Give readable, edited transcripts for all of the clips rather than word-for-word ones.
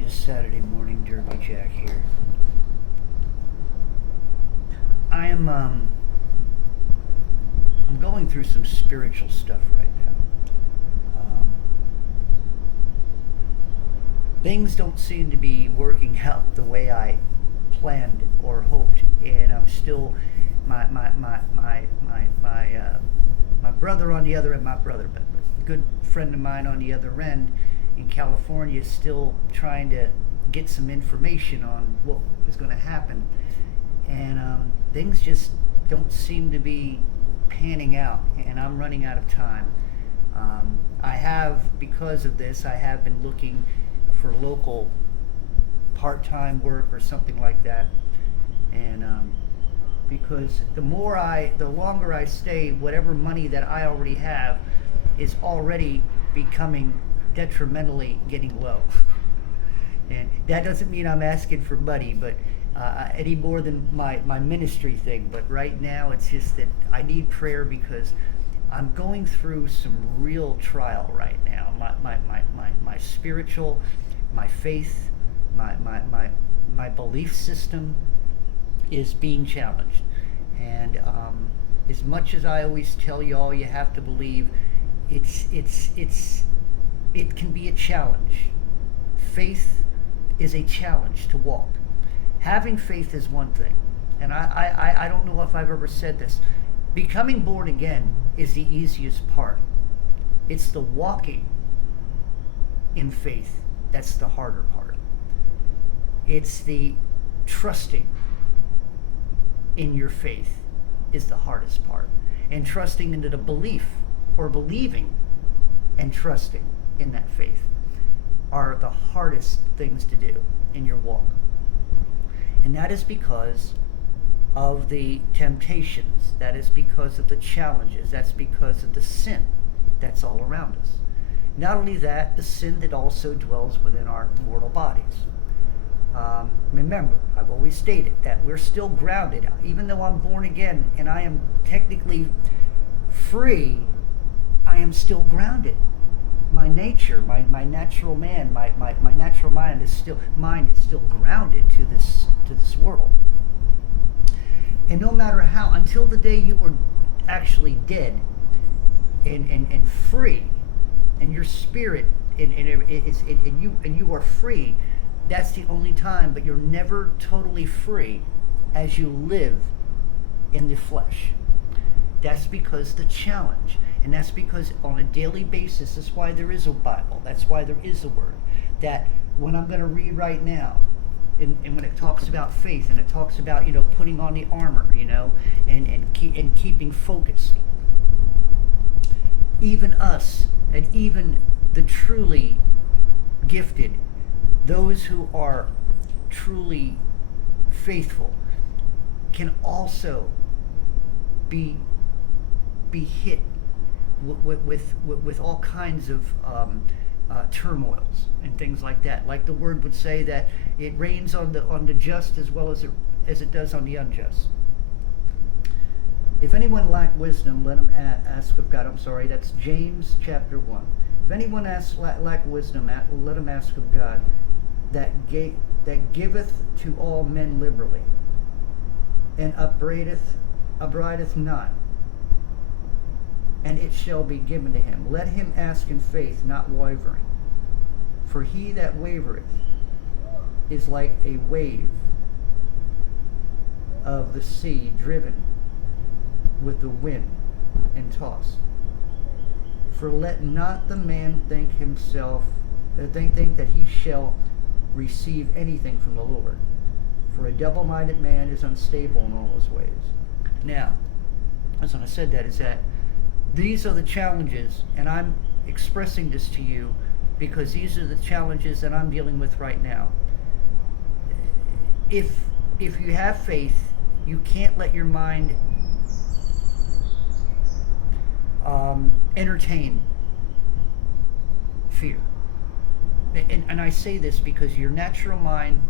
It is Saturday morning, Derby Jack here. I am I'm going through some spiritual stuff right now. Things don't seem to be working out the way I planned or hoped, and I'm still my brother on the other end, but a good friend of mine on the other end in California is still trying to get some information on what is going to happen, and things just don't seem to be panning out, and I'm running out of time. Because of this, I have been looking for local part-time work or something like that, and because the longer I stay, whatever money that I already have is already becoming detrimentally getting low. And that doesn't mean I'm asking for money, but any more than my ministry thing. But right now, it's just that I need prayer because I'm going through some real trial right now. My spiritual, my faith, my belief system is being challenged. And as much as I always tell y'all you have to believe, it can be a challenge. Faith is a challenge to walk. Having faith is one thing, and I don't know if I've ever said this. Becoming born again is the easiest part. It's the walking in faith that's the harder part. It's the trusting in your faith is the hardest part. And trusting into the belief, or believing and trusting in that faith, are the hardest things to do in your walk. And that is because of the temptations. That is because of the challenges. That's because of the sin that's all around us. Not only that, the sin that also dwells within our mortal bodies. Remember, I've always stated that we're still grounded. Even though I'm born again and I am technically free, I am still grounded. My nature, my natural man, my natural mind is still grounded to this world. And no matter how, until the day you were actually dead and free, and your spirit and you are free, that's the only time. But you're never totally free as you live in the flesh. That's because the challenge. And that's because on a daily basis, that's why there is a Bible. That's why there is a word. That when I'm going to read right now, and when it talks about faith, and it talks about, putting on the armor, and keeping focused. Even us, and even the truly gifted, those who are truly faithful, can also be hit with all kinds of turmoils and things like that. Like the word would say, that it rains on the just as well as it does on the unjust. If anyone lack wisdom, let him ask of God. That's James chapter 1. If anyone lack wisdom, let him ask of God, that giveth to all men liberally, and upbraideth not, and it shall be given to him. Let him ask in faith, not wavering. For he that wavereth is like a wave of the sea, driven with the wind and tossed. For let not the man think that he shall receive anything from the Lord. For a double-minded man is unstable in all his ways. Now, as I said, that is that these are the challenges, and I'm expressing this to you because these are the challenges that I'm dealing with right now. If you have faith, you can't let your mind entertain fear. And I say this because your natural mind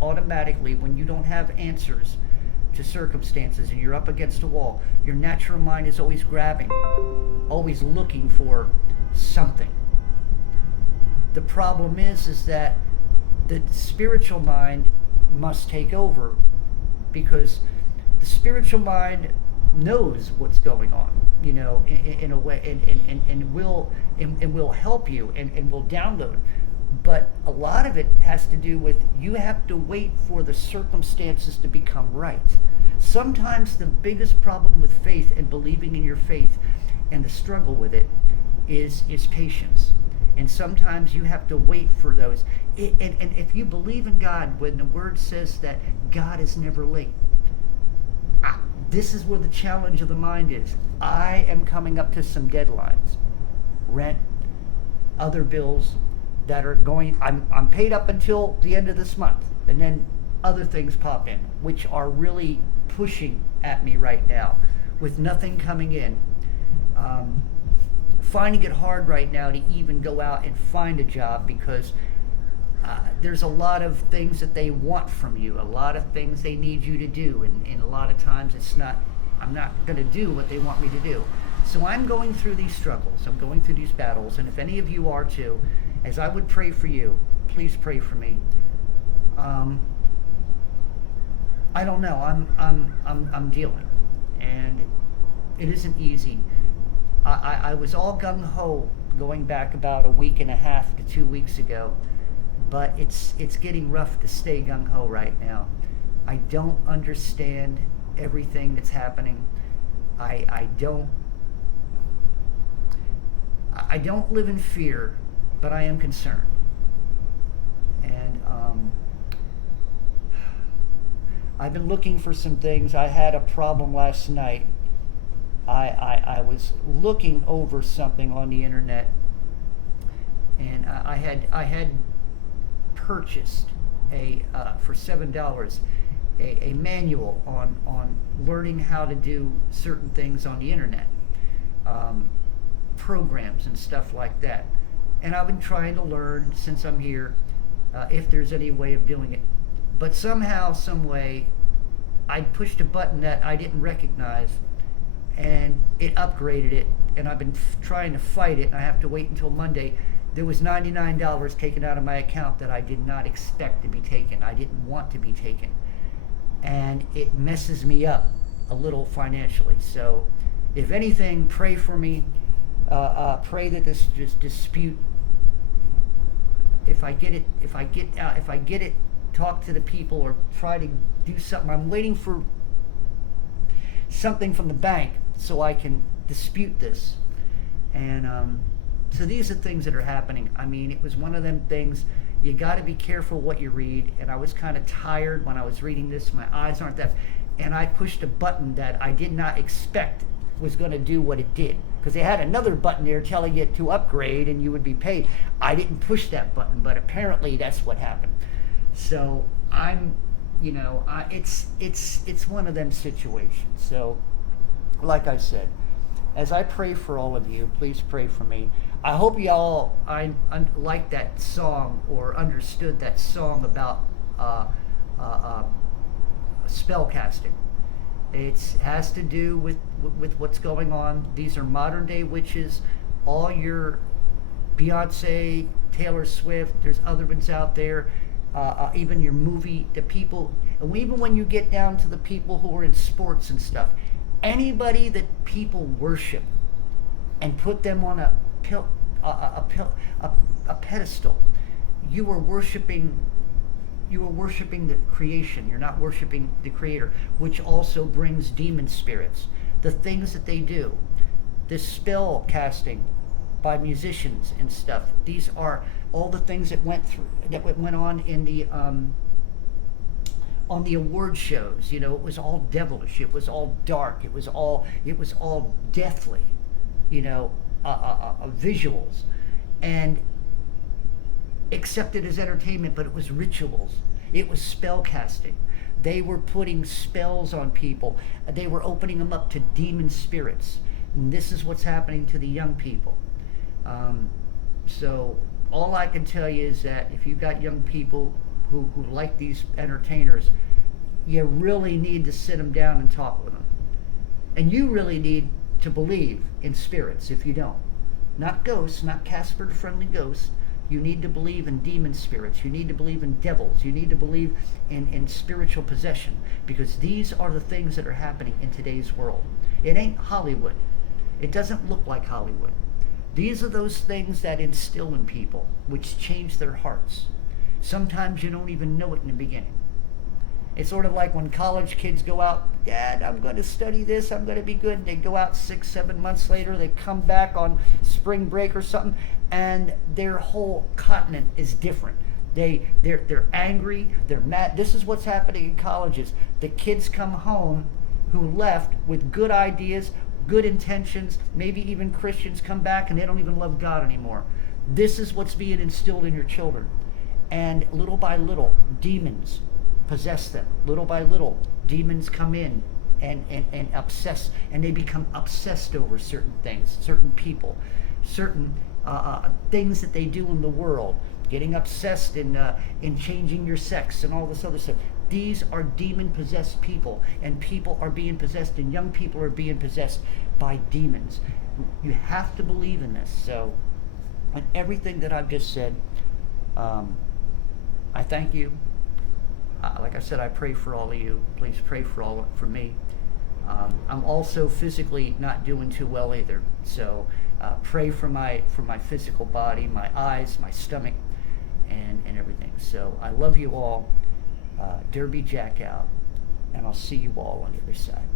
automatically, when you don't have answers to circumstances and you're up against a wall, your natural mind is always grabbing, always looking for something. The problem is that the spiritual mind must take over, because the spiritual mind knows what's going on, in a way, and will help you, and will download. But a lot of it has to do with, you have to wait for the circumstances to become right. Sometimes the biggest problem with faith and believing in your faith and the struggle with it is patience. And sometimes you have to wait for those. And if you believe in God, when the word says that God is never late, this is where the challenge of the mind is. I am coming up to some deadlines. Rent, other bills that are going, I'm paid up until the end of this month. And then other things pop in, which are really pushing at me right now with nothing coming in. Finding it hard right now to even go out and find a job, because there's a lot of things that they want from you, a lot of things they need you to do, and a lot of times I'm not going to do what they want me to do. So I'm going through these struggles, I'm going through these battles, and if any of you are too, as I would pray for you, please pray for me. I don't know, I'm dealing, and it isn't easy. I was all gung-ho going back about a week and a half to 2 weeks ago, but it's getting rough to stay gung-ho right now. I don't understand everything that's happening. I don't live in fear, but I am concerned. And I've been looking for some things. I had a problem last night. I was looking over something on the internet, and I had purchased for $7 a manual on learning how to do certain things on the internet, programs and stuff like that. And I've been trying to learn since I'm here, if there's any way of doing it. But somehow, some way, I pushed a button that I didn't recognize, and it upgraded it, and I've been trying to fight it, and I have to wait until Monday. There was $99 taken out of my account that I did not expect to be taken. I didn't want to be taken. And it messes me up a little financially. So if anything, pray for me. Pray that this dispute, if I get it, talk to the people or try to do something. I'm waiting for something from the bank so I can dispute this. And so these are things that are happening. I mean, it was one of them things, you got to be careful what you read. And I was kind of tired when I was reading this. My eyes aren't that. And I pushed a button that I did not expect was going to do what it did. Because they had another button there telling you to upgrade and you would be paid. I didn't push that button, but apparently that's what happened. So I'm, it's one of them situations. So, like I said, as I pray for all of you, please pray for me. I hope y'all liked that song or understood that song about spell casting. It has to do with what's going on. These are modern day witches. All your Beyonce, Taylor Swift, there's other ones out there. Even your movie, the people, and even when you get down to the people who are in sports and stuff, anybody that people worship and put them on a pedestal, you are worshiping the creation. You're not worshiping the creator, which also brings demon spirits. The things that they do, this spell casting by musicians and stuff, these are all the things that went on in the on the award shows. It was all devilish, it was all dark, it was all deathly, visuals, and accepted as entertainment, but it was rituals. It was spell casting. They were putting spells on people. They were opening them up to demon spirits. And this is what's happening to the young people. So all I can tell you is that if you've got young people who like these entertainers, you really need to sit them down and talk with them. And you really need to believe in spirits if you don't. Not ghosts, not Casper the Friendly Ghost, You need to believe in demon spirits. You need to believe in devils. You need to believe in spiritual possession, because these are the things that are happening in today's world. It ain't Hollywood. It doesn't look like Hollywood. These are those things that instill in people, which change their hearts. Sometimes you don't even know it in the beginning. It's sort of like when college kids go out, Dad, I'm going to study this, I'm going to be good. They go out 6, 7 months later, they come back on spring break or something, and their whole continent is different. They're angry, they're mad. This is what's happening in colleges. The kids come home who left with good ideas, good intentions, maybe even Christians come back and they don't even love God anymore. This is what's being instilled in your children. And little by little, demons possess them. Little by little, demons come in and obsess, and they become obsessed over certain things, certain people, certain things that they do in the world, getting obsessed in changing your sex and all this other stuff. These are demon-possessed people, and people are being possessed, and young people are being possessed by demons. You have to believe in this. So, and everything that I've just said, I thank you. Like I said, I pray for all of you. Please pray for me. I'm also physically not doing too well either. So pray for my physical body, my eyes, my stomach, and everything. So I love you all. Derby Jack out, and I'll see you all on the other side.